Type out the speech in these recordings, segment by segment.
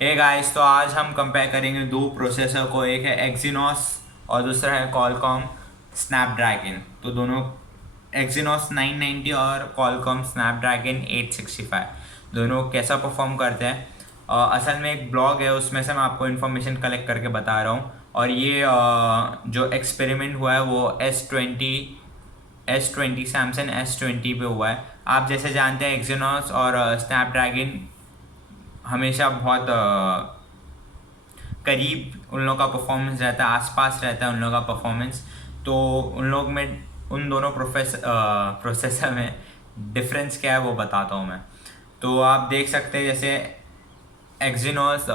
Hey guys, तो आज हम कंपेयर करेंगे दो प्रोसेसर को। एक है एक्सिनोस और दूसरा है कॉलकॉम स्नैपड्रैगन। तो दोनों एक्सिनोस 990 और कॉलकॉम स्नैपड्रैगन 865 दोनों कैसा परफॉर्म करते हैं। असल में एक ब्लॉग है, उसमें से मैं आपको इन्फॉर्मेशन कलेक्ट करके बता रहा हूँ। और ये जो एक्सपेरिमेंट हुआ है वो S20 सैमसंग S20 पे हुआ है। आप जैसे जानते हैं एक्सिनोस और स्नैपड्रैगन हमेशा बहुत करीब उन लोगों का परफॉर्मेंस रहता है, आसपास रहता है उन लोगों का परफॉर्मेंस। तो उन लोग में उन दोनों प्रोसेसर में डिफरेंस क्या है वो बताता हूँ मैं। तो आप देख सकते हैं जैसे एक्सिनोस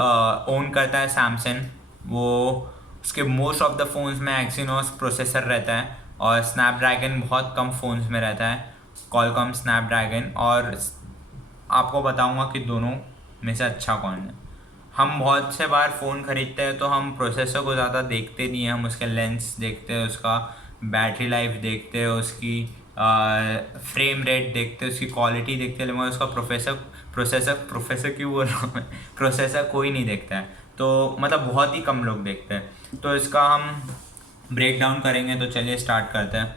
ओन करता है सैमसंग, वो उसके मोस्ट ऑफ द फोन्स में एक्सिनोस प्रोसेसर रहता है और स्नैपड्रैगन बहुत कम फ़ोन्स में रहता है, कॉलकॉम स्नैपड्रैगन। और आपको बताऊंगा कि दोनों में से अच्छा कौन है। हम बहुत से बार फ़ोन ख़रीदते हैं तो हम प्रोसेसर को ज़्यादा देखते नहीं हैं, हम उसके लेंस देखते हैं, उसका बैटरी लाइफ देखते हैं, उसकी फ्रेम रेट देखते हैं, उसकी क्वालिटी देखते हैं। लेकिन उसका प्रोसेसर क्यों बोल रहा हूँ मैं, प्रोसेसर कोई नहीं देखता है। तो मतलब बहुत ही कम लोग देखते हैं। तो इसका हम ब्रेक डाउन करेंगे, तो चलिए स्टार्ट करते हैं।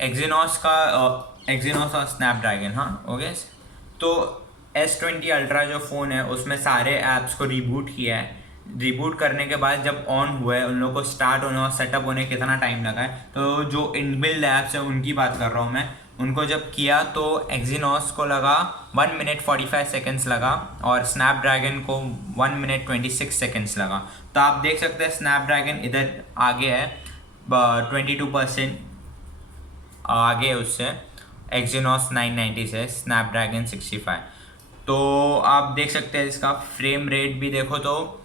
एक्जिनोस और स्नैपड्रैगन, हाँ ओके। तो S20 अल्ट्रा जो फ़ोन है उसमें सारे ऐप्स को रिबूट किया है। रिबूट करने के बाद जब ऑन हुआ है, उन लोगों को स्टार्ट होने और सेटअप होने कितना टाइम लगा है, तो जो इनबिल्ड ऐप्स है उनकी बात कर रहा हूँ मैं। उनको जब किया तो एक्जिनोस को लगा 1 मिनट 45 सेकेंड्स लगा और स्नैपड्रैगन को 1 मिनट 26 सेकेंड्स लगा। तो आप देख सकते हैं स्नैपड्रैगन इधर आगे है, 22% आगे उससे, एक्जिनोस 990 से स्नैपड्रैगन 65। तो आप देख सकते हैं इसका फ्रेम रेट भी देखो तो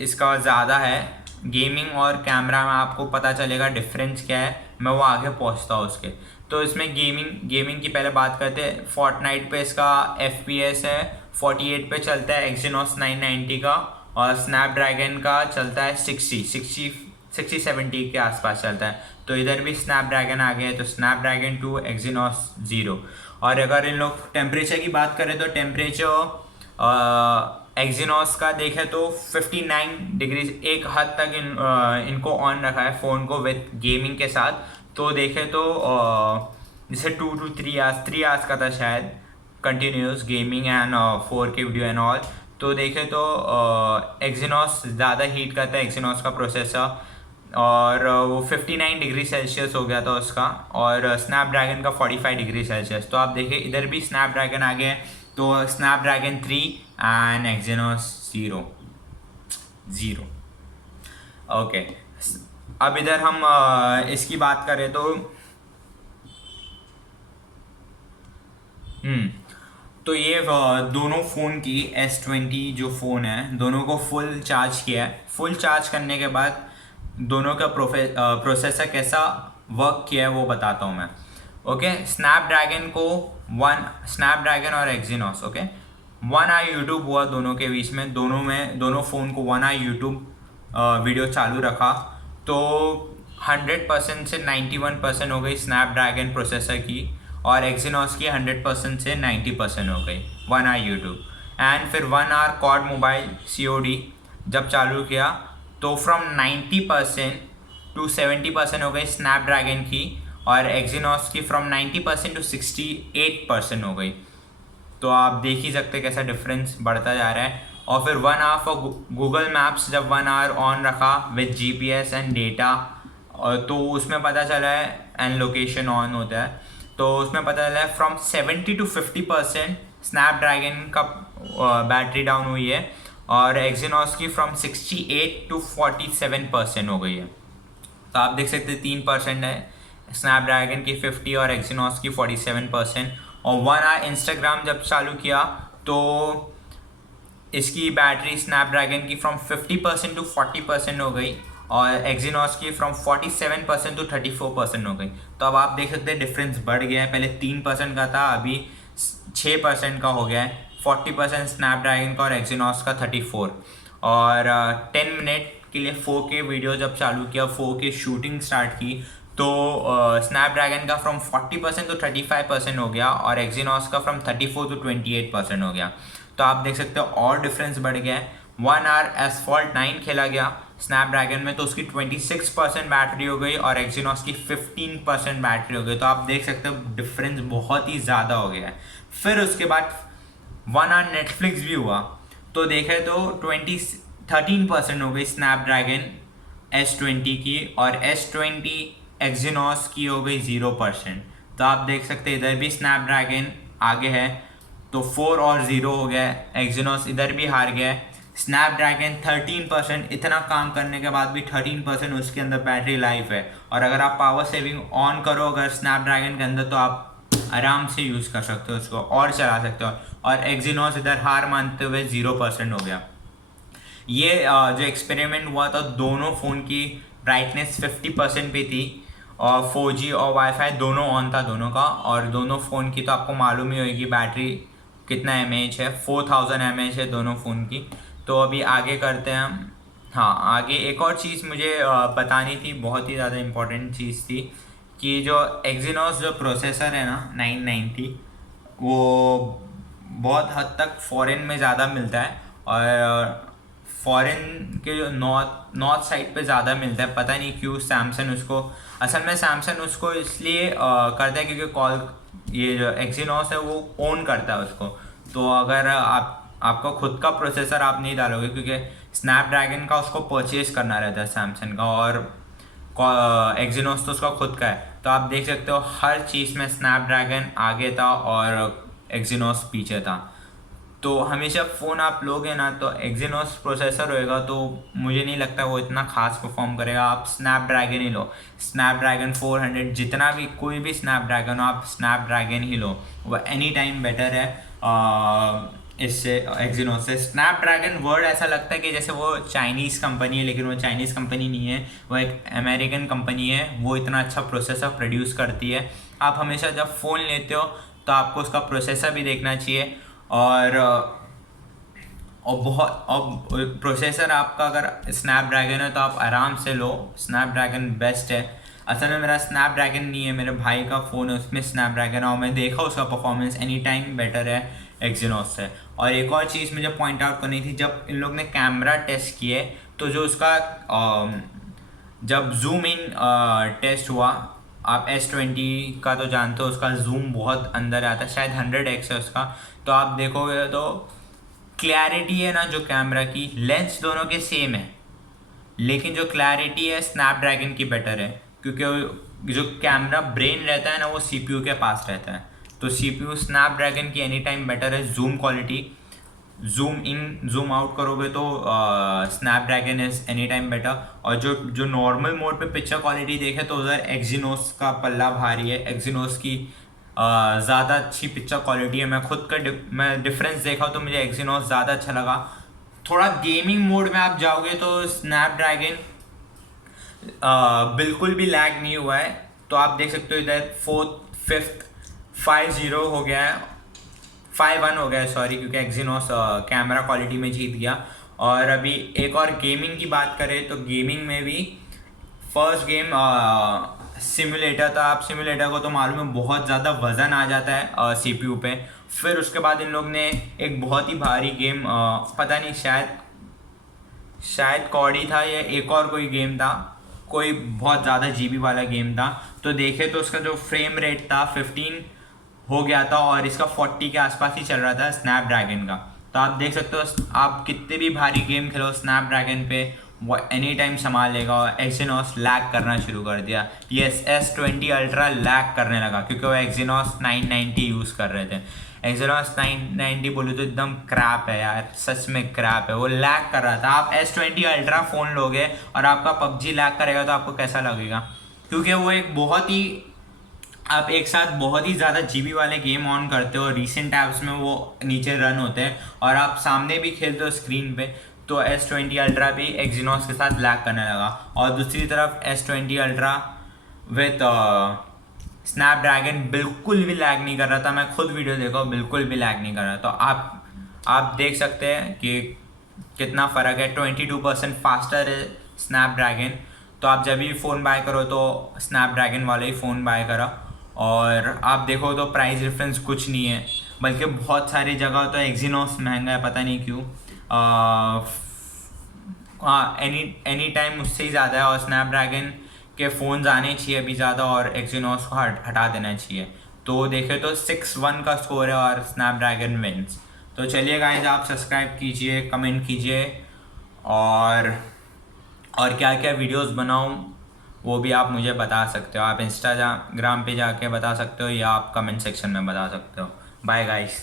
इसका ज़्यादा है। गेमिंग और कैमरा में आपको पता चलेगा डिफरेंस क्या है, मैं वो आगे पहुंचता हूँ उसके। तो इसमें गेमिंग की पहले बात करते हैं। फोर्टनाइट पे इसका FPS है 48 पे चलता है एक्जिनोस 990 का, और स्नैपड्रैगन का चलता है 60-70 के आसपास चलता है। तो इधर भी स्नैपड्रैगन आ गया है, तो स्नैपड्रैगन 2 एक्जिनोस 0। और अगर इन लोग टेम्परेचर की बात करें तो टेम्परेचर एक्जिनोस का देखें तो 59 डिग्री एक हद तक इनको ऑन रखा है फ़ोन को विद गेमिंग के साथ। तो देखें तो जैसे 2 to 3 आवर्स 3 आवर्स का था शायद continuous gaming and 4K video and all. तो देखें तो एक्जिनोस ज़्यादा हीट करता है, एक्जिनोस का प्रोसेसर, और वो 59 डिग्री सेल्सियस हो गया था उसका, और स्नैपड्रैगन का 45 डिग्री सेल्सियस। तो आप देखिए इधर भी स्नैपड्रैगन आ गया, तो स्नैपड्रैगन 3 एंड एक्जिनोस 0 ओके। अब इधर हम इसकी बात करें तो तो ये दोनों फ़ोन की S20 जो फ़ोन है दोनों को फुल चार्ज किया है। फुल चार्ज करने के बाद दोनों का प्रोसेसर कैसा वर्क किया है वो बताता हूँ मैं। ओके, स्नैपड्रैगन और एक्जिनोस, ओके, 1 आवर यूट्यूब हुआ दोनों के बीच में। दोनों फ़ोन को 1 आवर यूट्यूब वीडियो चालू रखा, तो 100% से 91% हो गई स्नैपड्रैगन प्रोसेसर की, और एक्जिनोस की 100% से 90% हो गई 1 आवर यूट्यूब। एंड फिर 1 आवर कॉड मोबाइल COD जब चालू किया तो फ्रॉम 90% टू 70% हो गई स्नैपड्रैगन की, और एक्जिनोस की फ्रॉम 90% टू 68% हो गई। तो आप देख ही सकते हैं कैसा डिफरेंस बढ़ता जा रहा है। और फिर 1 आवर फॉर गूगल मैप्स जब 1 आवर ऑन रखा विद GPS एंड डेटा, तो उसमें पता चला है, एंड लोकेशन ऑन होता है, तो उसमें पता चला है फ्रॉम 70 to 50% स्नैपड्रैगन का बैटरी डाउन हुई है, और एक्जिनोस की फ्रॉम 68 to 47% हो गई है। तो आप देख सकते हैं 3% है स्नैपड्रैगन की 50 और एक्जिनोस की 47%। और 1 आवर इंस्टाग्राम जब चालू किया तो इसकी बैटरी स्नैपड्रैगन की फ्रॉम 50% टू 40% हो गई, और एक्जिनोस की फ्रॉम 47% टू 34% हो गई। तो अब आप देख सकते हैं डिफरेंस बढ़ गया है, पहले 3% का था, अभी 6% का हो गया है। 40% स्नैपड्रैगन का और एक्जिनोस का 34। और 10 मिनट के लिए 4K वीडियो जब चालू किया, 4K शूटिंग स्टार्ट की, तो स्नैपड्रैगन का फ्रॉम 40% तो 35% हो गया, और एक्जीनोस का फ्रॉम 34 to 28% हो गया। तो आप देख सकते हो और डिफरेंस बढ़ गया है। 1 आवर एसफॉल्ट 9 खेला गया स्नैपड्रैगन में, तो उसकी 26% बैटरी हो गई, और एक्जीनोस की 15% बैटरी हो गई। तो आप देख सकते हो डिफरेंस बहुत ही ज़्यादा हो गया है। फिर उसके बाद 1 आवर नेटफ्लिक्स भी हुआ, तो देखे तो 13% हो गई स्नैपड्रैगन S20 की, और S20 एक्जीनोस की हो गई 0%। तो आप देख सकते हैं इधर भी स्नैपड्रैगन आगे है, तो 4 और 0 हो गया। एक्जीनोस इधर भी हार गया है। स्नैपड्रैगन 13%, इतना काम करने के बाद भी 13% उसके अंदर बैटरी लाइफ है। और अगर आप पावर सेविंग ऑन करो अगर स्नैपड्रैगन के अंदर, तो आप आराम से यूज़ कर सकते हो उसको और चला सकते हो। और एक्जीनोस इधर हार मानते हुए 0% हो गया। ये जो एक्सपेरिमेंट हुआ था, दोनों फ़ोन की ब्राइटनेस 50% पे थी, और 4G और वाईफाई दोनों ऑन था दोनों का। और दोनों फ़ोन की तो आपको मालूम ही होगी बैटरी कितना mAh है, 4000 mAh है दोनों फ़ोन की। तो अभी आगे करते हैं हम। हाँ, आगे एक और चीज़ मुझे बतानी थी, बहुत ही ज़्यादा इम्पोर्टेंट चीज़ थी, कि जो एक्जीनोस जो प्रोसेसर है ना 990, वो बहुत हद तक फॉरेन में ज़्यादा मिलता है, और फॉरेन के जो नॉर्थ साइड पे ज़्यादा मिलता है। पता नहीं क्यों सैमसंग उसको, असल में सैमसंग उसको इसलिए करता है क्योंकि ये जो एक्जीनोस है वो ओन करता है उसको। तो अगर आपका खुद का प्रोसेसर आप नहीं डालोगे, क्योंकि स्नैपड्रैगन का उसको परचेज करना रहता है सैमसंग का, और एक्जीनोस तो उसका खुद का है। तो आप देख सकते हो हर चीज़ में स्नैपड्रैगन आगे था और एक्जीनोस पीछे था। तो हमेशा फ़ोन आप लोगे ना तो एक्जीनोस प्रोसेसर होएगा, तो मुझे नहीं लगता वो इतना खास परफॉर्म करेगा। आप स्नैपड्रैगन ही लो, स्नैपड्रैगन 400, जितना भी कोई भी स्नैपड्रैगन हो, आप स्नैपड्रैगन ही लो, वो एनी टाइम बेटर है इससे, एक्जीनोस से। स्नैपड्रैगन वर्ड ऐसा लगता है कि जैसे वो चाइनीज़ कंपनी है, लेकिन वो चाइनीज़ कंपनी नहीं है, वो एक अमेरिकन कंपनी है। वो इतना अच्छा प्रोसेसर प्रोड्यूस करती है। आप हमेशा जब फ़ोन लेते हो तो आपको उसका प्रोसेसर भी देखना चाहिए, और प्रोसेसर आपका अगर स्नैपड्रैगन है तो आप आराम से लो, स्नैपड्रैगन बेस्ट है। असल में मेरा स्नैपड्रैगन नहीं है, मेरे भाई का फ़ोन है उसमें स्नैपड्रैगन, और मैं देखा उसका परफॉर्मेंस एनी टाइम बेटर है एक्जीनोस से। और एक और चीज़ मुझे पॉइंट आउट करनी थी, जब इन लोग ने कैमरा टेस्ट किए तो जो उसका जब जूम इन टेस्ट हुआ, आप S20 का तो जानते हो उसका जूम बहुत अंदर आता है, शायद 100x है उसका। तो आप देखोगे तो क्लैरिटी है ना जो कैमरा की, लेंस दोनों के सेम है, लेकिन जो क्लैरिटी है स्नैपड्रैगन की बेटर है, क्योंकि जो कैमरा ब्रेन रहता है ना वो CPU के पास रहता है। तो CPU स्नैपड्रैगन की एनी टाइम बेटर है। Zoom quality, zoom in zoom out करोगे तो Snapdragon is any time better. और जो नॉर्मल मोड पे पिक्चर क्वालिटी देखे तो उधर एक्जीनोस का पल्ला भारी है। एक्जीनोस की ज़्यादा अच्छी पिक्चर क्वालिटी है। मैं डिफरेंस देखा तो मुझे एक्जीनोस ज़्यादा अच्छा लगा। थोड़ा गेमिंग मोड में आप जाओगे तो स्नैपड्रैगन बिल्कुल भी लैग नहीं हुआ है। तो आप देख सकते हो इधर 4th 5th 5-0 हो गया है, 5-1 हो गया है सॉरी, क्योंकि एक्जीनोस कैमरा क्वालिटी में जीत गया। और अभी एक और गेमिंग की बात करें तो गेमिंग में भी फर्स्ट गेम सिमुलेटर था। आप सिमुलेटर को तो मालूम है बहुत ज़्यादा वज़न आ जाता है CPU पे। फिर उसके बाद इन लोग ने एक बहुत ही भारी गेम, पता नहीं शायद कॉडी था या एक और कोई गेम था, कोई बहुत ज़्यादा GB वाला गेम था। तो देखे तो उसका जो फ्रेम रेट था 15 हो गया था, और इसका 40 के आसपास ही चल रहा था स्नैपड्रैगन का। तो आप देख सकते हो आप कितने भी भारी गेम खेलो स्नैपड्रैगन पे वो एनी टाइम संभाल लेगा। और एक्जीनोस लैग करना शुरू कर दिया। यस, S20 अल्ट्रा लैग करने लगा क्योंकि वो एक्जीनोस 990 यूज़ कर रहे थे। एक्जीनोस 990 बोले तो एकदम क्रैप है यार, सच में क्रैप है, वो लैग कर रहा था। आप S20 अल्ट्रा फ़ोन लोगे और आपका PUBG लैग करेगा तो आपको कैसा लगेगा, क्योंकि वो एक बहुत ही, आप एक साथ बहुत ही ज़्यादा GB वाले गेम ऑन करते हो, रिसेंट ऐप्स में वो नीचे रन होते हैं, और आप सामने भी खेलते हो स्क्रीन पे। तो S20 अल्ट्रा भी एक्जीनोस के साथ लैग करने लगा। और दूसरी तरफ S20 अल्ट्रा विथ स्नैपड्रैगन बिल्कुल भी लैग नहीं कर रहा था। मैं खुद वीडियो देखा, बिल्कुल भी लैग नहीं कर रहा। तो आप देख सकते हैं कि कितना फ़र्क है। 22% फास्टर है स्नैपड्रैगन। तो आप जब भी फ़ोन बाय करो तो स्नैपड्रैगन वाला ही फ़ोन बाय करा। और आप देखो तो प्राइस डिफरेंस कुछ नहीं है, बल्कि बहुत सारी जगह तो एक्जीनोस महंगा है, पता नहीं क्यों। हाँ, एनी टाइम उससे ही ज़्यादा है, और स्नैपड्रैगन के फ़ोन्स आने चाहिए अभी ज़्यादा, और एक्जीनोस को हटा देना चाहिए। तो देखे तो 6-1 का स्कोर है और स्नैपड्रैगन विंस। तो चलिए गाइस, आप सब्सक्राइब कीजिए, कमेंट कीजिए, और क्या क्या वीडियोस बनाऊं वो भी आप मुझे बता सकते हो। आप इंस्टाग्राम पे जाके बता सकते हो, या आप कमेंट सेक्शन में बता सकते हो। Bye guys.